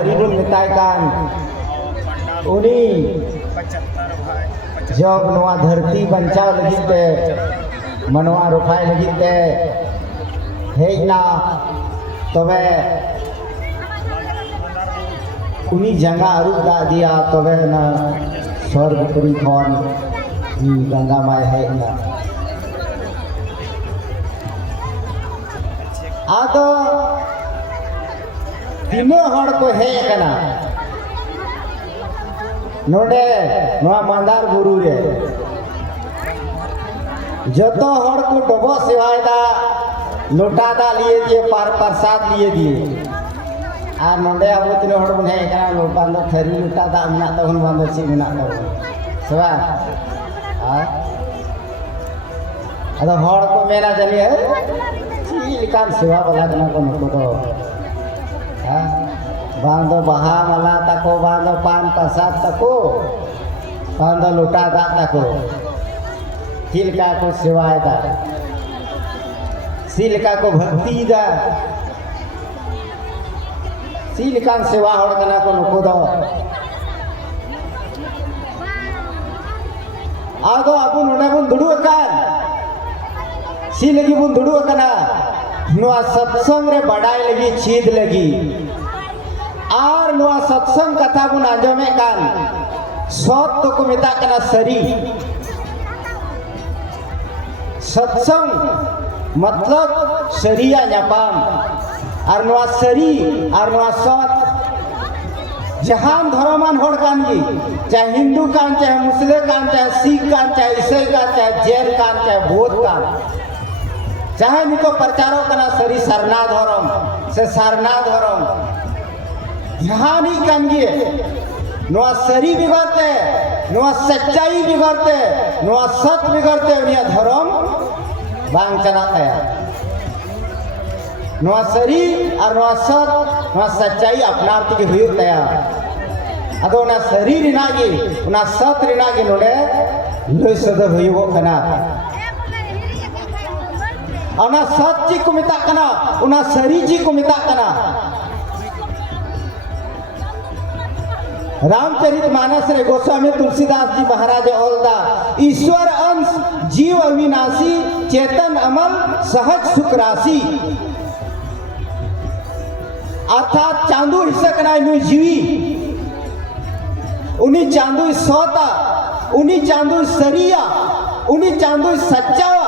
हरी बुन मिताय कान उनी जब नवा धरती बंचाव लगी ते मनवा रुफाय लगी ते हेजना तबे उनी जंगा अरुप दा दिया तबे ना स्वर्गपुरी खन गंगा माय हेजना आदो तीनों हड़ को हेकना नोडे नवा मंदार बुरु रे जतो हड़ को डबो सेवायदा लोटा दा लिए दिए प्रसाद लिए दिए आ नोडे अब तीनों हड़ को हेकना लोटा दा थरी लोटा दा मिना तबन बांदो ची मिना तबन सेवा आ अदो हड़ को मेना जलिए चिकान सेवा वाला कना को नको तो हां बांधो बहा माला तको बांधो पान प्रसाद तको बांधो लोटा दा तको तिलका को सेवाय दा सिलका को भक्ति दा सिलकान सेवा होड़ कना को नको दो आदो अबु नोडे बुन दुडु अकान सी लगी बुन दुडु अकना नोआ सत्संग रे बड़ाई लगी चीद लगी और नोआ सत्संग कथा बुन आंजमे कान सत तो को मिता कना सरी सत्संग मतलब सरिया न्यापाम और नोआ सरी और नोआ सत जहान धर्मान होड़ कान की चाहे हिंदू कान चाहे मुस्लिम कान चाहे सिख कान चाहे ईसाई कान चाहे जैन कान चाहे बौद्ध कान चाहे निको प्रचारों कना सरी सरना धर्म से सरना धर्म यहाँ नहीं कान गिए नोआ सरी बिगड़ते नोआ सच्चाई बिगड़ते नोआ सत बिगड़ते उनिया धर्म बांग चलाता है नोआ सरी और नोआ सत नोआ सच्चाई अपना अर्थ की हुई तया अदो ना सरी रिनागी ना सत रिनागी नोडे लोई सदर हुई वो कना अना सत जी को मिता कना उना सरी जी को मिता कना रामचरित मानस रे गोस्वामी तुलसीदास जी महाराज ओलदा ईश्वर अंश जीव अविनाशी चेतन अमल सहज सुख राशि अर्थात चांदू हिस्सा कना नुई जीवी उनी चांदू सोता उनी चांदू सरिया उनी चांदू सच्चावा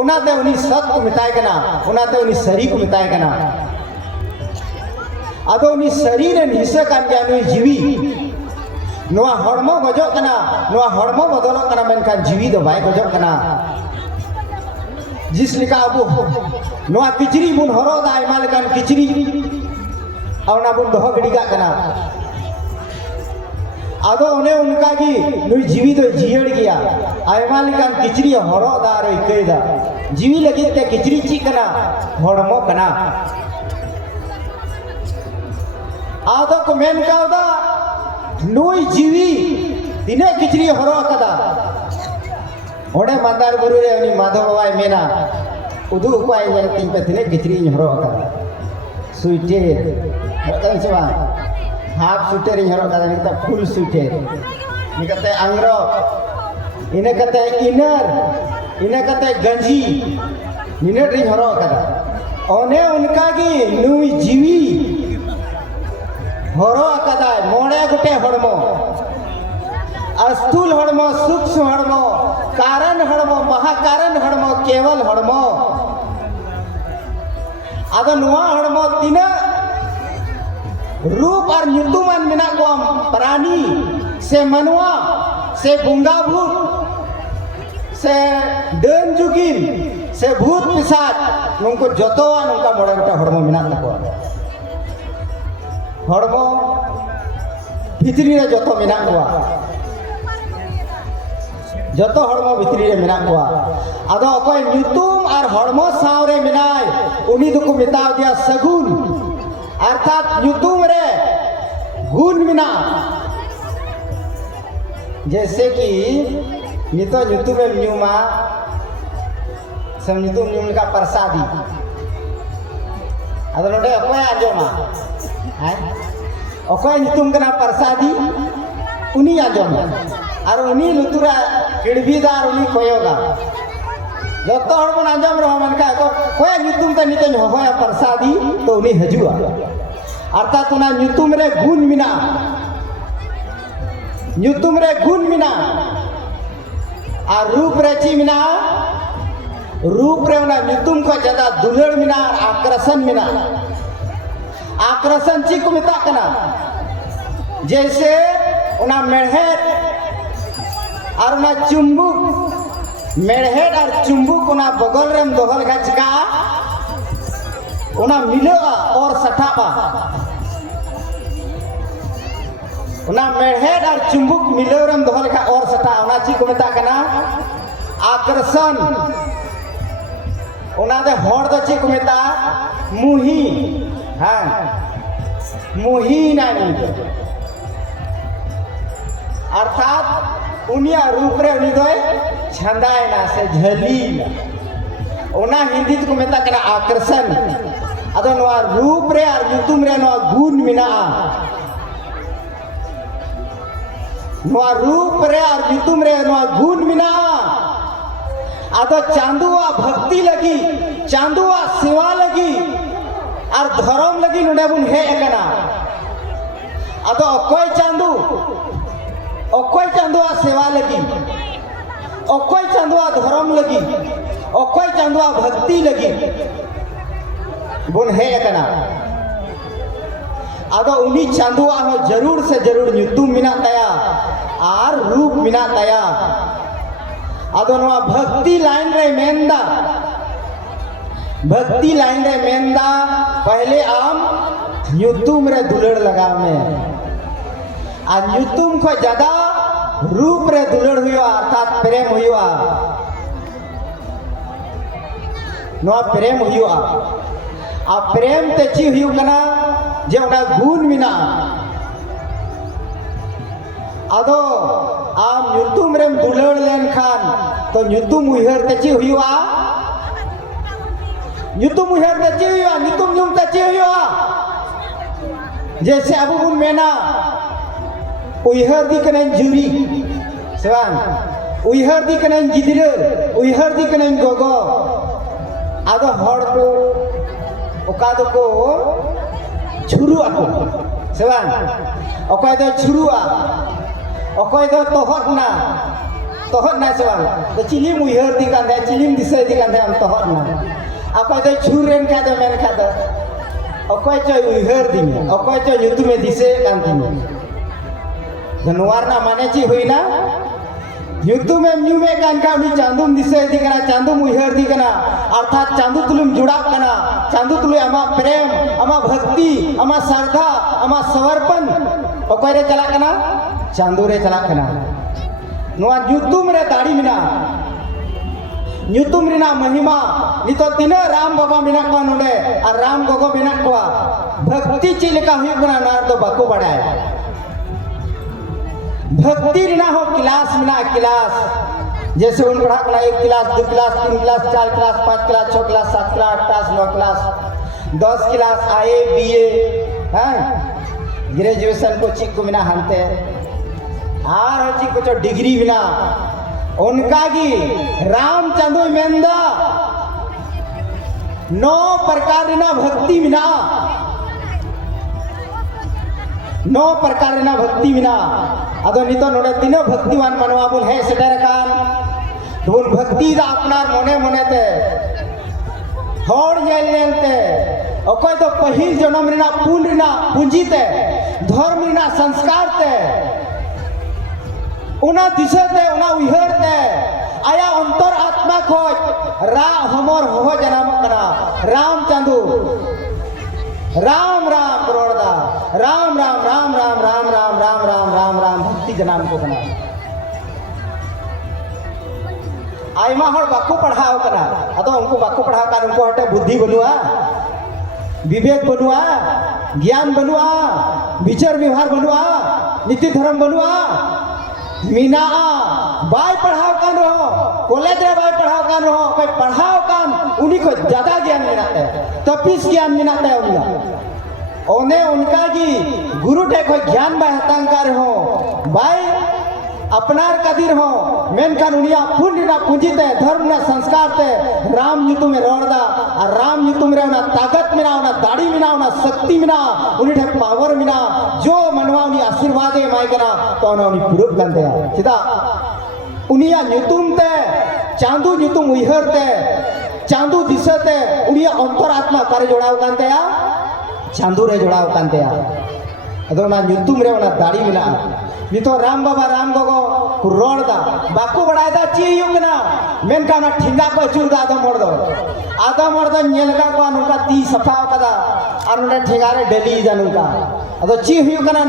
उनाते उनी सत को मिताय कना उनाते उनी सरी को मिताय कना अदो उनी शरीर हिस्सा कान गया नुई जीवी नोआ हड़मो गजो कना नोआ हड़मो बदलो कना मेनखान जीवी दो बाय गजो कना जिस लिखा अबु नोआ किचरी बुन हरो दा आयमा लेकान किचरी औना बुन दोह गड़ीगा कना आदो उन्हें उनका की नुई जीवी दो जियड़ गया आयमा लेकान किचरी हरो दा रे कईदा जीवी लगी ते किचरी ची कना हड़मो कना आदो को मेन कावदा नुई जीवी तिने किचरी हरो कदा ओडे मंदार गुरु रे उनी माधव बाबाई मेना उदु उपाय जन तीन पे तिने किचरी हरो कदा सुइटे हतन सेवा हाफ सुइटर हरो कदा निता फुल सुइटर निकते अंग्रो इने कते इने गंजी निने रि हरो कदा ओने उनका की नुई जीवी हरो कदा मोड़े गुटे हड़मो अस्थूल हड़मो सूक्ष्म हड़मो कारण हड़मो महाकारण हड़मो केवल हड़मो आदो नुआ हड़मो तीना रूप और ᱧᱩᱛᱩᱢᱟᱱ मिना को प्राणी से मनुआ से बुंगा भूत से डन जुगिन से भूत पिशाच नुंको जतोआ नुंका मोड़े गुटे हड़मो मिना तको हड़मो भितरी रे जतो मिना कोआ जतो हड़मो भितरी रे मिना कोआ आदो अकोय ᱧᱩᱛᱩᱢ और हड़मो सावरे मिनाय उनी दुको मिताव दिया सगुन अर्थात ᱧᱩᱛᱩᱢ रे गुण मिना जैसे कि नितो ᱧᱩᱛᱩᱢ में ᱧᱩᱢा सब ᱧᱩᱛᱩᱢ ᱧᱩᱢ का प्रसादी अदो नोडे अकोय आजोमा हाय अकोय नितुम कना प्रसादी उनी आजोमा और उनी लुतुरा किड़बीदार उनी कोयोगा जो हर बन आजम रहा मनका तो कोय नितुम ते निते होया प्रसादी तो उनी हजुआ अर्थात उना नितुम रे गुण मिना नितुम रे गुण मिना और रूप रे ची मिना रूप रे उना नितुम को ज्यादा दुलड़ मिना आकर्षण मिना आकर्षण ची को मिता कना जैसे उना मेढ़ेट और उना चुंबक मेढ़ेट और चुंबक उना बगल रेम दोहल का चिका उना मिलोगा और सटापा उना मेढ़ेट और चुंबक मिलो रेम दोहल का और सटा उना ची को मिता कना आकर्षण उना दे हर दो ची को मिता मुही हाँ मुही ना नहीं अर्थात उनिया रूप रे उनी दोय छंदाय ना से झली ओना हिंदी को मेता कना आकर्षण अदो नवा रूप रे और युतुम रे नवा गुण मिना नवा रूप रे और युतुम रे नवा गुण मिना अदो चांदुआ भक्ति लगी चांदुआ सेवा लगी और धर्म लगी नोडे बुन हे कना अदो अकोय चांदू अकोय चांदुआ सेवा लगी अकोय चांदुआ धर्म लगी अकोय चांदुआ भक्ति लगी बुन हे कना अदो उनी चांदुआ हो जरूर से जरूर ᱧᱩᱛᱩᱢ मिना तया और रूप मिना तया अदो नवा भक्ति लाइन रे मेंदा भक्ति लाइन रे मेंदा पहले आम ᱧᱩᱛᱩᱢ रे दुलड़ लगाव में और ᱧᱩᱛᱩᱢ को ज्यादा रूप रे दुलड़ हुआ अर्थात प्रेम हुआ नवा प्रेम हुआ आ प्रेम ते ची हुई कना जे उना गुण मिना अदो आम ᱧᱩᱛᱩᱢ रेम दुलड़ लेन खान तो ᱧᱩᱛᱩᱢ उहर ते ची हुआ ᱧᱩᱛᱩᱢ उहर ते ची हुआ ᱧᱩᱛᱩᱢ ᱧᱩम ते ची हुआ जैसे अबू बुन मेना उहर दी कनें जुरी सेवान उहर दी कनें जिद्र उहर दी कनें गोगो आदो हर को ओका दो को छुरु ako सेवान ओका दो छुरुआ ओका दो तोहत ना सेवान तो चिलिम उहर दी कांदे चिलिम दिसे दी कांदे हम तोहत ना ओका दो छुरेन का दो मेन का दो ओका चो उहर दी ओका चो ᱧᱩᱛᱩᱢ में दिसे कांती धनवार ना माने ची हुई ना ᱧᱩᱛᱩᱢ में ᱧᱩ में कान का उनी चांदुम दिसे दी कना चांदुम उहर दी कना अर्थात चांदू तुलुम जुड़ा कना चांदू तुलु अमा प्रेम अमा भक्ति अमा श्रद्धा अमा समर्पण ओकय रे चला कना चांदू रे चला कना नवा ᱧᱩᱛᱩᱢ रे दाड़ी मिना ᱧᱩᱛᱩᱢ रिना महिमा नितो तिना राम बाबा मिना को नोडे और राम गोगो मिना को भक्ति ची लेका हुई कना नार दो बाको बडाय भक्ति रिना हो क्लास मिना क्लास जैसे उन पढ़ा कना 1 class 2 class 3 class 4 class 5 class 6 class 7 class 8 class 9 class 10 class आए बीए हैं ग्रेजुएशन को चिक को मिना हनते आर हो चिक को डिग्री मिना उनका की राम चंदू मेंदा 9 प्रकार रिना भक्ति मिना 9 प्रकार रिना भक्ति मिना अदो नितो नोडे तीनो भक्तिवान मनवा बुन हे सेटर कान बुन भक्ति दा अपनार मने मने ते हर जेल लेते ओकय तो पहिल जन्म रिना पुन रिना पूंजी ते धर्म रिना संस्कार ते उना दिशा ते उना उहर ते आया अंतर आत्मा खोज रा हमर हो जन्म कना राम चांदू राम राम करोड़दा राम राम राम राम राम राम राम राम राम राम भक्ति जनाम को कना आयमा हर बाको पढ़ाओ कना अतो उनको बाको पढ़ा का उनको हटे बुद्धि बनुआ विवेक बनुआ ज्ञान बनुआ विचार व्यवहार बनुआ नीति धर्म बनुआ मीना बाय पढ़ाव कान रहो कॉलेज रे बाय पढ़ाव कान रहो कोई पढ़ाव कान उन्हीं को ज्यादा ज्ञान मिलता है तपिस ज्ञान मिलता है उनका ओने उनका की गुरु टे कोई ज्ञान बाय हतांकार हो बाय अपनार कदीर हो मेनखान उनिया पुण्य ना पूंजी ते धर्म ना संस्कार ते राम युतु में रोड़दा और राम युतु में ना ताकत मिना ना दाढ़ी मिना ना शक्ति मिना उन्हीं ठे पावर मिना जो मनवा उन्हीं आशीर्वाद है माय करा तो उन्हीं प्रूफ करते हैं चिता उनिया युतुम ते चांदू युतुम उइहर ते चांदू दिशते उनिया अंतरात्मा करे जोड़ाव करते हैं चांदू रे जोड़ाव करते हैं अदो ना युतुम रे ना दाढ़ी मिना नितो राम बाबा राम गोगो रोड़दा बाकू बड़ायदा ची युगना मेनका ना ठिंगा को चूरदा आदम मर्द नेलगा को अनुका ती सफाव कदा अनुने ठिंगारे डेली जानुका अदो ची हुयुकना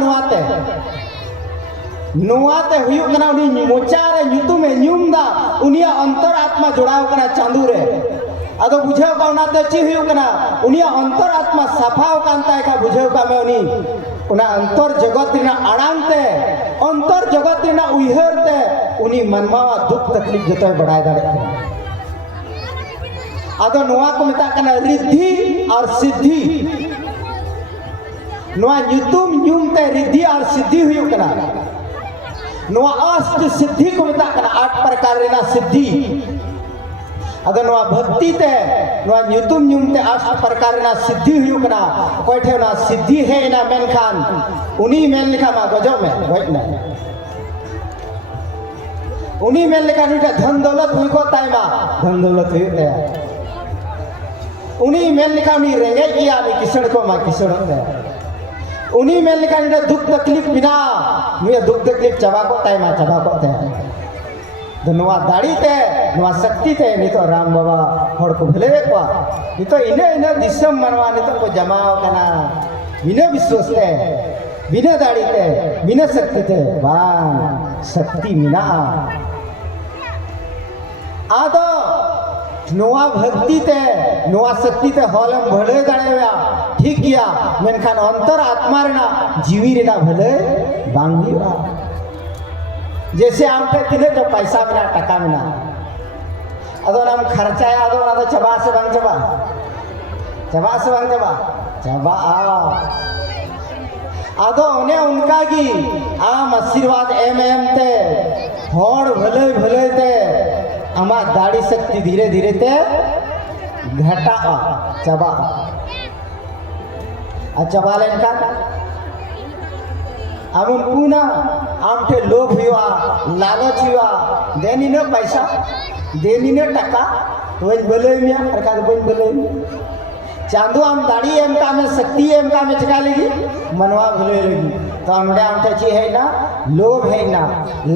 नुआते हुयुकना उनी मोचारे ᱧᱩᱛᱩᱢ में ᱧᱩᱢदा उनिया अंतरात्मा जोड़ाव कना चांदू रे अदो बुझाव का उनाते ची हुयुकना उनिया अंतरात्मा सफाव कांता का बुझाव का में उनी उना अंतर जगत रिना आड़ांगते अंतर जगत रिना उइहरते उनी मनमावा दुख तकलीफ जतो बढ़ाय दाड़े आदो नोआ को मेता कना रिद्धि और सिद्धि नोआ ᱧᱩᱛᱩᱢ ᱧᱩᱢते रिद्धि और सिद्धि हुयु कना नोआ अष्ट सिद्धि को मेता कना 8 प्रकार रिना सिद्धि अगर नोआ भक्ति ते नोआ ᱧᱩᱛᱩᱢ ᱧᱩᱢते 8 प्रकार रिना सिद्धि हुयु कना कोई ठे ना सिद्धि है ना मेनखान उनी मेन लिखा मा गजो में वइना उनी मेन लिखा नुटा धन दौलत हुई को ताइमा धन दौलत हुई ते उनी मेन लिखा उनी रेंगे किया नि किसड़ को मा किसड़ ते उनी मेन लिखा नुटा दुख तकलीफ बिना नुया दुख तकलीफ चबा को ताइमा चबा को ते धनवा दाड़ी ते नुआ शक्ति ते नि तो राम बाबा हड़ को भले को नि तो इने दिसम मनवा नि तो को जमाव कना बिना विश्वास ते बिना दाड़ी ते बिना शक्ति ते वाह शक्ति मिना आदो नोआ भक्ति ते नोआ शक्ति ते हॉलम भले दाड़ेया ठीक किया मेनखान अंतर आत्मा रेना जीवी रेना भले बांगीवा जैसे आमटे तिने तो पैसा मिना टका मिना अदो नाम खर्चा अदो ना तो चबा से बांग चबा चबा आदो उन्हें उनका की आम आशीर्वाद एम ते होड़ भले ते आमा दाढ़ी शक्ति धीरे धीरे ते घटा चबा चबा लेनका आमुन पुना आमटे लोभ हुआ लालच हुआ देनी न पैसा देनी न टका वही बोले मिया प्रकार बोल बोले चांदू आम दाढ़ी एम का में शक्ति एम का में चका लेगी मनवा भले लगी तो हमने आमटे ची है ना लोभ है ना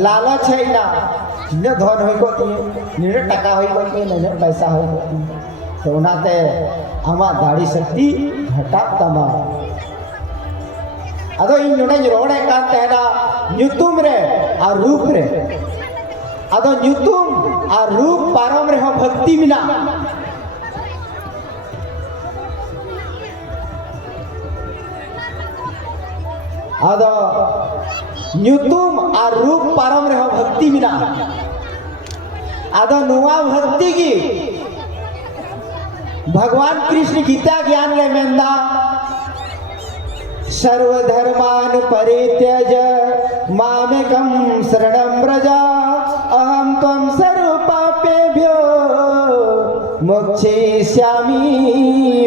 लालच है ना न धन होई को न टका होई को न पैसा होई को तो उनाते आमा दाढ़ी शक्ति घटा तमा अदो इन नोडे रोड़े कान तेना ᱧᱩᱛᱩᱢ रे आ रूप रे अदो ᱧᱩᱛᱩᱢ आ रूप पारम रे हो भक्ति मिना अदो ᱧᱩᱛᱩᱢ आ रूप पारम रे हो भक्ति मिना अदो नुआ भक्ति की भगवान कृष्ण गीता ज्ञान ले मेंदा सर्वधर्मान परित्यज मामेकं शरणं व्रज अहं त्वं सर्वपापेभ्यो मोक्षयिष्यामि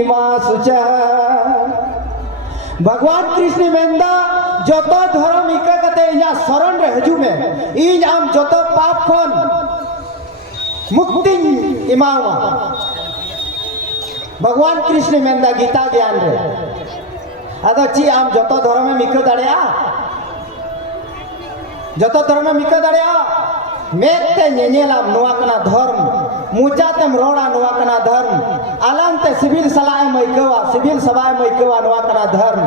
मा शुचः भगवान कृष्ण मेंदा जतो धर्म इका कते इना शरण रे हजू में इन आम जतो पाप खन मुक्ति इमावा भगवान कृष्ण मेंदा गीता ज्ञान रे अदो ची आम जतो धर्म में मिको दाड़िया जतो धर्म में मिको दाड़िया मेते नेनेलाम नोआ कना धर्म मुचातेम रोड़ा नोआ कना धर्म आलांते सिविल सलाह मैकवा सिविल सभाए मैकवा नोआ कना धर्म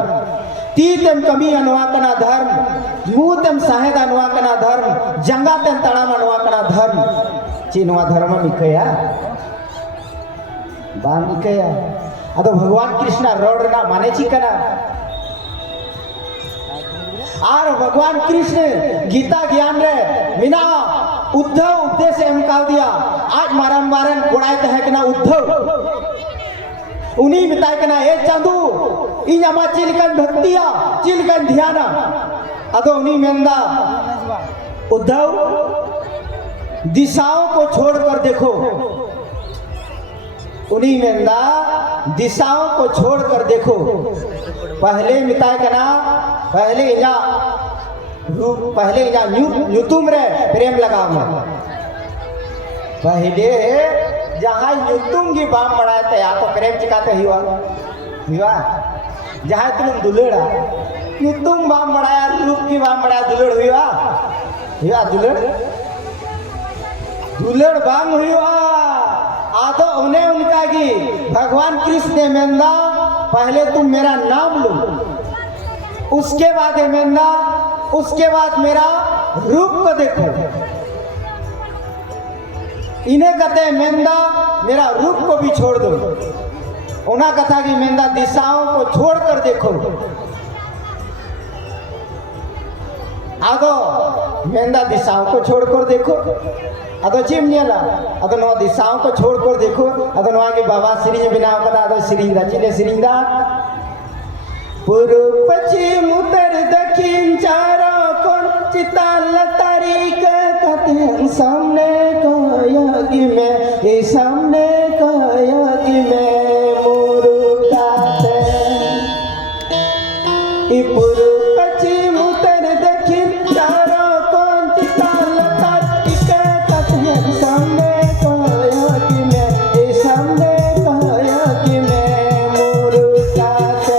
तीतेम कमी नोआ कना धर्म मुतेम साहेदा नोआ कना धर्म जंगातेम तड़ामा नोआ कना धर्म ची नोआ धर्म मिकया बा मिकया अदो भगवान कृष्ण रोड ना माने ची कना और भगवान कृष्ण गीता ज्ञान रे बिना उद्धव उद्देश्य एम कह दिया आज मारन मारन कोड़ाई तहे कना उद्धव उन्हीं बताए कना ए चांदू इन आमा चिलकन भक्तिया चिलकन ध्याना अदो उन्हीं मेंदा उद्धव दिशाओं को छोड़कर देखो उन्हीं मेंदा दिशाओं को छोड़कर देखो पहले मिताए कना पहले इजा न्यूतुम रे प्रेम लगाओ पहले जहाँ न्यूतुम की बाम बढ़ाए थे या तो प्रेम चिकाते हुआ जहाँ तुम दुलेड़ा न्यूतुम बाम बढ़ाया रूप की बाम बढ़ाया दुलेड़ हुआ दुलेड़ बाम हुआ आदो उन्हें उनका की भगवान कृष्ण ने मेंदा पहले तुम मेरा नाम लो उसके बाद मेंदा उसके बाद मेरा रूप को देखो इन्हें कहते हैं मेंदा मेरा रूप को भी छोड़ दो उन्हें कथा की मेंदा दिशाओं को छोड़कर देखो आदो मेंदा दिशाओं को छोड़कर देखो अदो चिम नियला अदो नवा दिशाओं को छोड़कर देखो अदो नवा के बाबा श्री बनाव कदा अदो श्रींदा चिले श्रींदा पूर्व पश्चिम उत्तर दक्षिण चारों कोण चिताल तारीख कहते सामने कायागी में ये सामने कायागी में मुरुदाते ये पूर्व पश्चिम उत्तर दक्षिण चारों कोण चिताल तारीख कहते सामने कायागी में ये सामने कायागी में मुरुदाते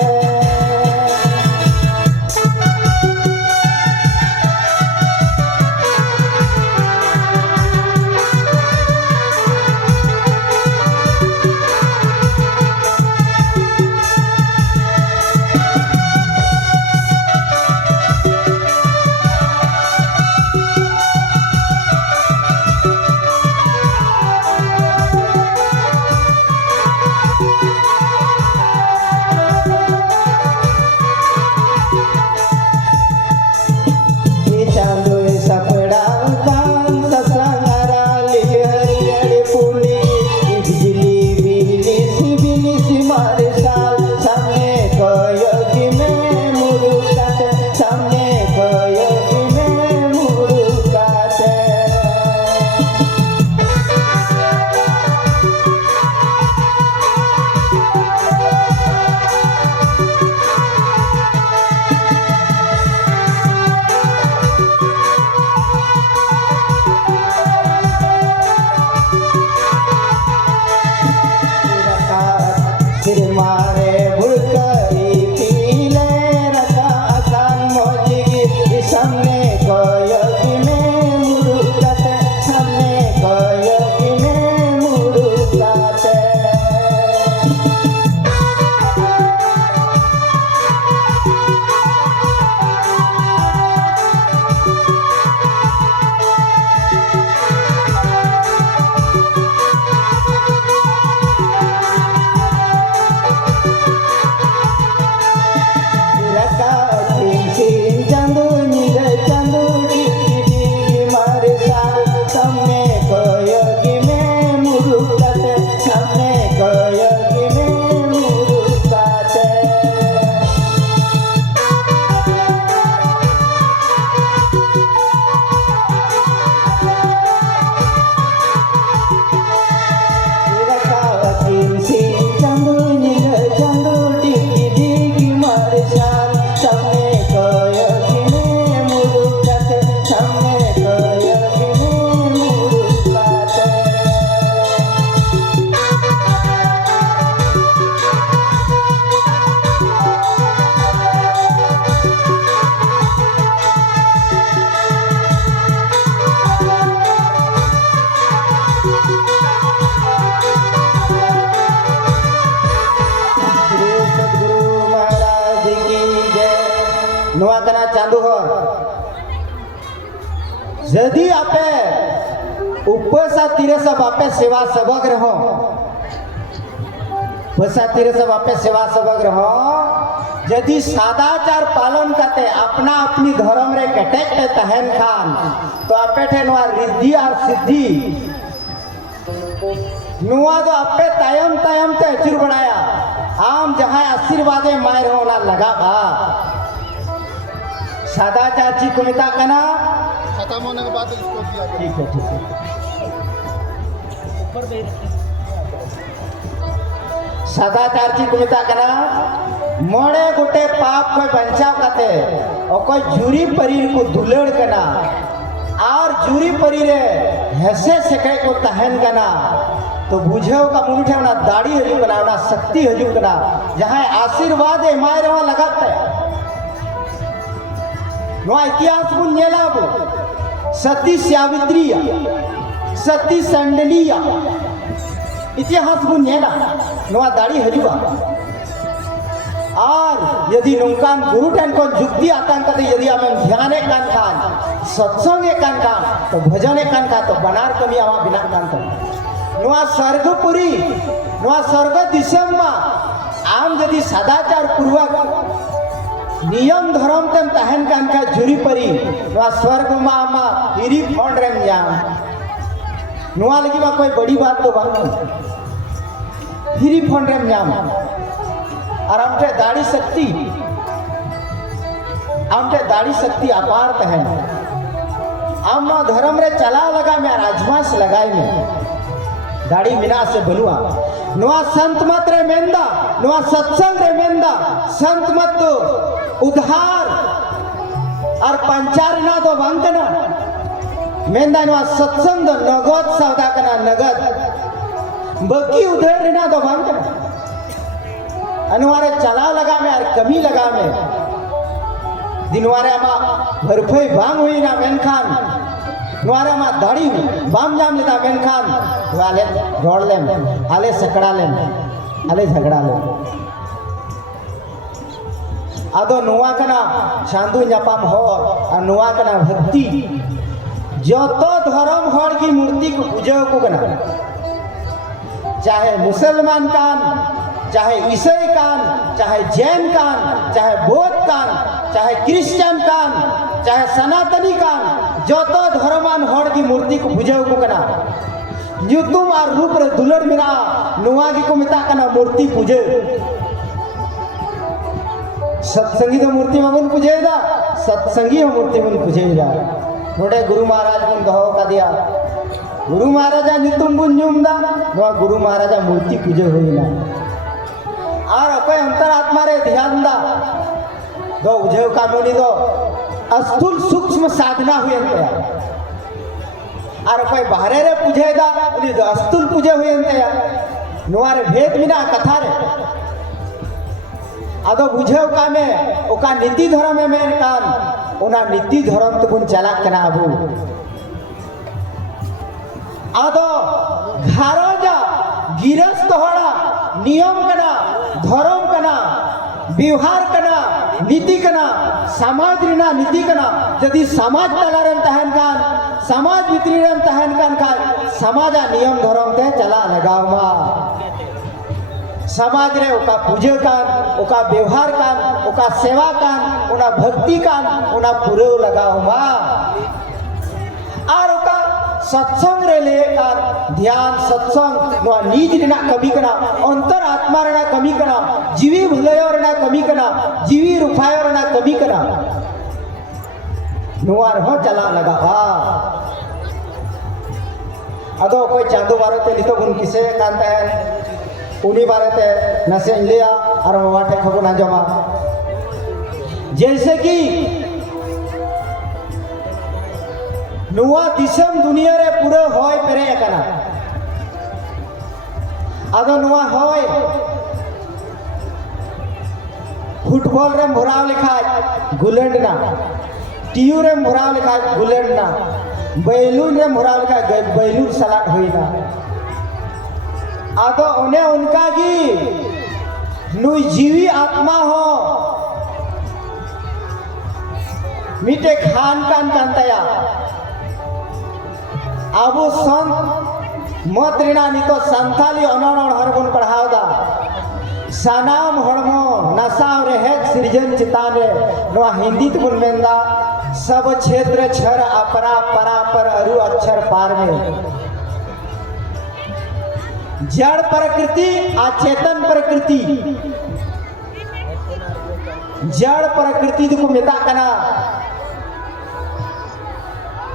चालू हो यदि आपे उपसा तीरे सब आपे सेवा सबग्र हो उपसा तीरे सब आपे सेवा सबग्र हो यदि सदाचार पालन करते अपना अपनी धर्म रे कटेक तहन खान तो आपे ठे नवा रिद्धि और सिद्धि नुआ तो आपे तायम तायम ते अचुर बनाया आम जहाँ आशीर्वादे मायर होना लगा बा सदाचार ची को मिता कना खत्म होने के बाद इसको दिया ठीक है सदाचार ची को मिता कना मोड़े गोटे पाप को बचाव करते और कोई जुरी परीर को दुलड़ कना और जुरी परीर हैसे सेके को तहन कना तो बुझेओ का मुंठे ना दाढ़ी हजू कना ना शक्ति हजू कना जहाँ आशीर्वाद एमाय रहा लगाते नवा इतिहास बुन नेलाबो सती सावित्री सती संडलिया इतिहास बुन नेला नवा दाढ़ी हजूआ और यदि नौकान गुरु टन को जुक्ति आतंक करते यदि हमें ध्यान कान खान सत्संग कान खान तो भजन कान खान तो बनार कमी आवा बिना कान खान नुआ स्वर्गपुरी नुआ स्वर्ग दिशम आम यदि सदाचार पूर्वक नियम धर्म तम तहन कान का जुरी परी नुआ स्वर्ग मा हिरी फंड रेम जाम नुआ लगी मा कोई बड़ी बात तो बात हिरी फंड रेम जाम और हमटे दाढ़ी शक्ति अपार है हम धर्म रे चला लगा में राजमास लगाई में दाढ़ी मिना से बलुआ नुआ संत मत रे मेंदा नुआ सत्संग रे मेंदा संत मत तो उद्धार और पंचारना तो वंकना मेंदा नुआ सत्संग दो नगद सौदा कना नगद बकी उधर ना तो वंकना अनुवारे चला लगा में और कमी लगा में दिनवारे अमा भरफई बांग हुई ना मेनखान नुवारे अमा दाढ़ी बाम जाम लेता मेनखान वाले रोड लेम आले सकड़ा लेम आले झगड़ा लेम आदो नुआ कना चांदू न्यापाम हो और नुआ कना भक्ति जो तो धर्म हर की मूर्ति को पूजा को कना चाहे मुसलमान कान चाहे ईसाई कान चाहे जैन कान चाहे बौद्ध कान चाहे क्रिश्चियन कान चाहे सनातनी कान जो तो धर्मान हर की मूर्ति को बुझाव को कना युतुम और रूप रे दुलड़ मिना नुआगी को मिता कना मूर्ति पूजे सत्संगी तो मूर्ति मन पूजेदा सत्संगी मूर्ति मन पूजेदा नोडे गुरु महाराज मन गहो का दिया गुरु महाराजा नितुम बुंजुमदा नुआ गुरु महाराजा मूर्ति पूजे होइना और अकोय अंतरात्मा रे ध्यान दा दो उजेव का मोनी दो अस्थूल सूक्ष्म साधना हुए और अकोय बाहरे रे पूजे दा उनी दो अस्थूल पूजे हुए नुआरे भेद बिना कथा रे आदो बुझेव का में ओका नीति धर्म में मेन कान ओना नीति धर्म तो बुन चला कना अबू आदो घारोजा गिरस्त होड़ा नियम कना धर्म कना व्यवहार कना नीति कना समाज रिना नीति कना यदि समाज तलारेम तहन कान समाज भितरी रेम तहन कान का समाजा नियम धर्म ते चला लगावमा समाज रे ओका पूजे कान ओका व्यवहार कान ओका सेवा कान ओना भक्ति कान ओना पूरे लगावमा और ओका सत्संग रे ले कार ध्यान सत्संग नुआ नीज रेना कमी कना अंतर आत्मा रेना कमी कना जीवी भलयो रेना कमी कना जीवी रुफायो रेना कमी कना नुआर हो चला लगा अदो कोई चांदू मारते नितो गुन किसे कांता है उनी बारते नसे लिया और वाटे खबर ना जमा जैसे कि नुआ दिसम दुनिया रे पूरे होय पेरे कना आदो नुआ होय फुटबॉल रे भराव लिखा गुलेंड ना टीयू रे भराव लिखा गुलेंड ना बैलून रे भराव लिखा बैलून सलाट हुई ना आदो उन्हें उनका की नुई जीवी आत्मा हो मीटे खान कान कांतया आबो संत मत ऋणा नी तो संथाली अनोन हर बन पढ़ाव दा सानाम हड़मो नशा रेहेक सृजन चितान रे नवा हिंदी तबुन मेंदा सब क्षेत्र छर अपरा परा पर अरु अक्षर पार में जड़ प्रकृति अचेतन प्रकृति जड़ प्रकृति को मेता कना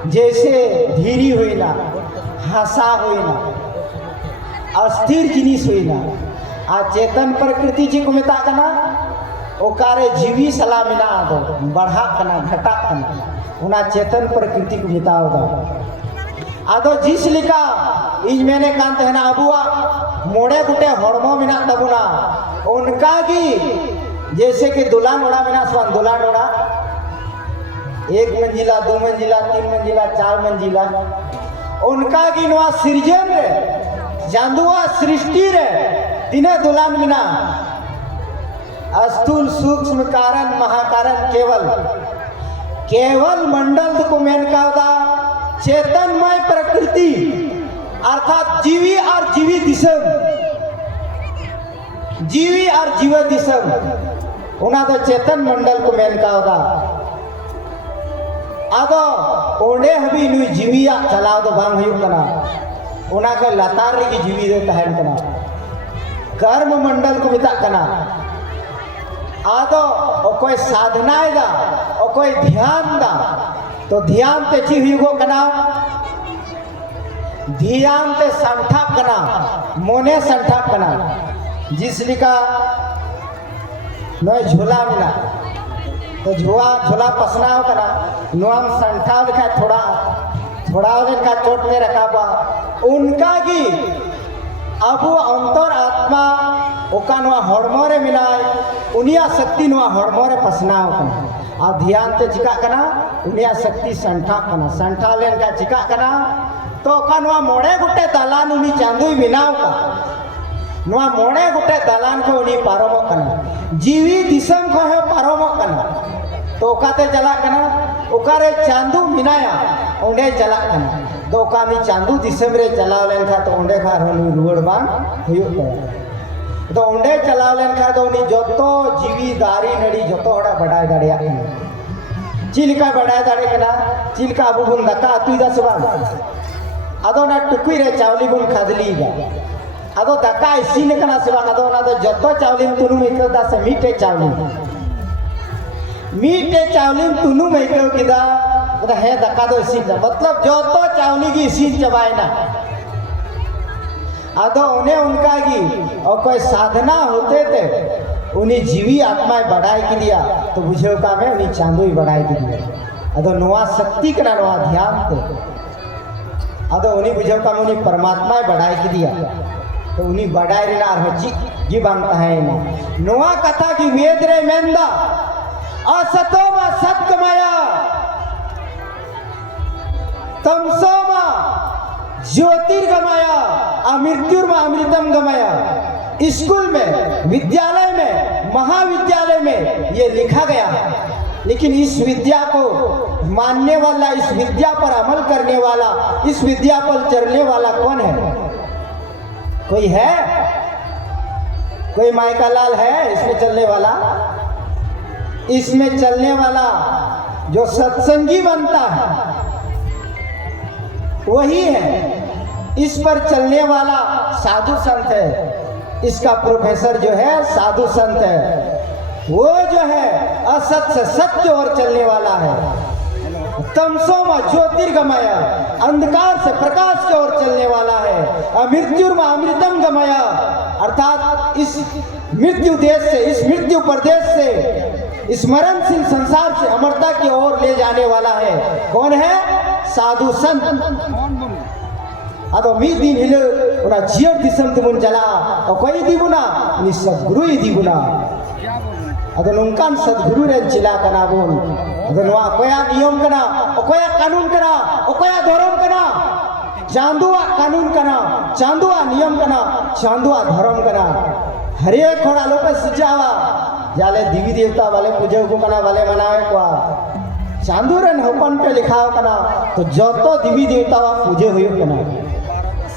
जैसे धीरी होइना हसा होइना अस्थिर जिनिस होइना आ चेतन प्रकृति जी को मेता कना ओकारे जीवी सला मिना दो बढ़ा कना घटा कना उना चेतन प्रकृति को मेताओ दो आदो जिस लिका इन मैंने कांत है ना अबुआ मोड़े गुटे हड़मो मिना तबुना उनका की जैसे कि दुलान ओड़ा मिना स्वान दुलान ओड़ा 1 मंजिला 2 मंजिला 3 मंजिला 4 मंजिला उनका की नवा सृजन रे जांदुआ सृष्टि रे तिने दुलान मिना स्थूल सूक्ष्म कारण महाकारण केवल मंडल को मेन का चेतनमय प्रकृति अर्थात जीवी और जीवी दिसम जीवी और जीव दिसम उना तो चेतन मंडल को मेन का आदो ओंडे हबी नुई जीविया चलाव दो बांग हुई कना उना के लतार रे जीवी दे तहन कना कर्म मंडल को बिता कना आदो कोई साधनाएं दा और कोई ध्यान दा तो ध्यान ते ची हुई गो कना ध्यान ते संठा कना मोने संठा कना जिस लिका नोय झोला मिला तो झोला पसना कना नोम संठा लिखा थोड़ा का चोट में रखा बा उनका की अबु अंतर आत्मा ओका नोआ हड़मो रे मिलाय उनिया शक्ति नोआ हड़मो रे पसना कना आ ध्यान ते चिका कना उनिया शक्ति संठा लेन का चिका कना तो ओका नोआ मोड़े गुटे दलान उनी चांदुई बिनाव का नोआ मोड़े गुटे दलान को उनी पारमो कना जीवी दिसम को है पारमो कना तो ओकाते चला कना ओकारे चांदू मिनाया ओंडे चला कना तो ओकानी चांदू दिसम रे चलाव लेन का तो ओंडे खा हनु रुवड़ बांग हुयो का तो ओंडे चलाव लेन का तो उनी जतो जीवी दारी नड़ी जतो हड़ा बडाय दाड़िया चिलका बडाय दाड़े कना चिलका अबु बुन दका अतुई दा सबा आदो ना टुकुई रे चावली बुन खादली गा आदो दका इसीन कना सबा आदो ना तो जतो चावली तुनु में दा से मीठे चावली तुनु में को किदा तो है दका दो इसी मतलब जो तो चावली की इसी चबाए ना आदो उन्हें उनका की और कोई साधना होते थे उन्हें जीवी आत्माएं बढ़ाई के दिया तो बुझे का में उन्हें चांदोई बढ़ाई के दिया आदो नोआ शक्ति करा नोआ ध्यान थे आदो उन्हें बुझे का में उन्हें परमात्माएं बढ़ाई के दिया तो उन्हें बढ़ाई रे ना हजी जी बांगता है ना नोआ कथा की वेद रे मेंदा असतोमा सत्कमया तमसोमा ज्योतिर्गमया अमृत्युर्मा अमृतम गमया स्कूल में विद्यालय में महाविद्यालय में ये लिखा गया है लेकिन इस विद्या को मानने वाला इस विद्या पर अमल करने वाला इस विद्या पर चलने वाला कौन है कोई है कोई मायका लाल है इसमें चलने वाला इसमें चलने वाला जो सत्संगी बनता है वही है इस पर चलने वाला साधु संत है इसका प्रोफेसर जो है साधु संत है वो जो है असत से सत्य और चलने वाला है तमसोमा ज्योतिर्गमया अंधकार से प्रकाश की ओर चलने वाला है अमृत्युर्मा अमृतम गमया अर्थात इस मृत्यु देश से इस मृत्यु प्रदेश से स्मरणशील संसार से अमरता की ओर ले जाने वाला है कौन है साधु संत अदो मी दिन हिलो उना जियर दिसम तुमुन चला और कोई दीबुना नि सद्गुरु ही दीबुना अदो नोंकान सद्गुरु रे चिला कना बोन अदो नोआ कोया नियम कना कोया कानून कना कोया धर्म कना चांदुआ कानून कना चांदुआ नियम कना चांदुआ धर्म कना हर एक खोड़ा लोग सजावा जाले देवी देवता वाले पूजे को कना वाले मनावे को चांदुरन हपन पे लिखाव कना तो जतो देवी देवता पूजे हुई कना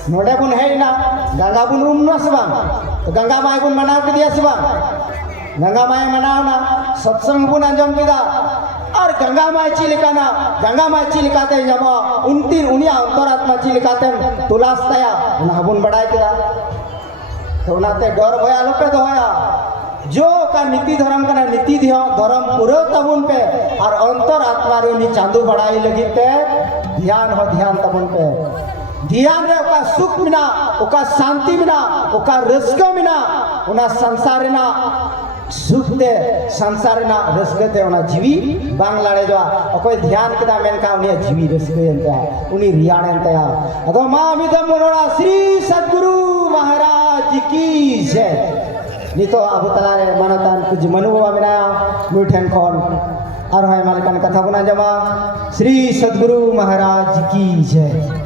नोडे बुन है ना गंगा बुन उमनस बांग तो गंगा माई बन मनाव के दिया से बांग गंगा माई मनाव ना सत्संग बन अंजम किदा और गंगा माई चिलिकाना गंगा माई चिलिकाते जमा उनतीन उनिया अंतरात्मा चिलिकाते तुलास तया उन्हें बन बढ़ाई किदा तो उनाते डर भया लोग पे दोया जो का नीति धर्म का नीति धर्म पूरा तबुन पे और अंतर आत्मा रे चांदू बढ़ाई लगी पे ध्यान हो ध्यान तबुन पे ध्यान रे ओका सुख मिना ओका शांति मिना ओका रस्को मिना उना संसार ना सुख दे संसार ना रस्को दे उना जीवी बांग लाड़े जो कोई ध्यान किदा मेन का उनी जीवी रस्को एंता उनी रियाण एंता अदो मां मिदम मोरा श्री सद्गुरु महाराज की जय नितो अब तलारे मानतान कुछ मनुवा मिनाया मुठेन खन और है मालिकान कथा बुना जमा श्री सद्गुरु महाराज की जय।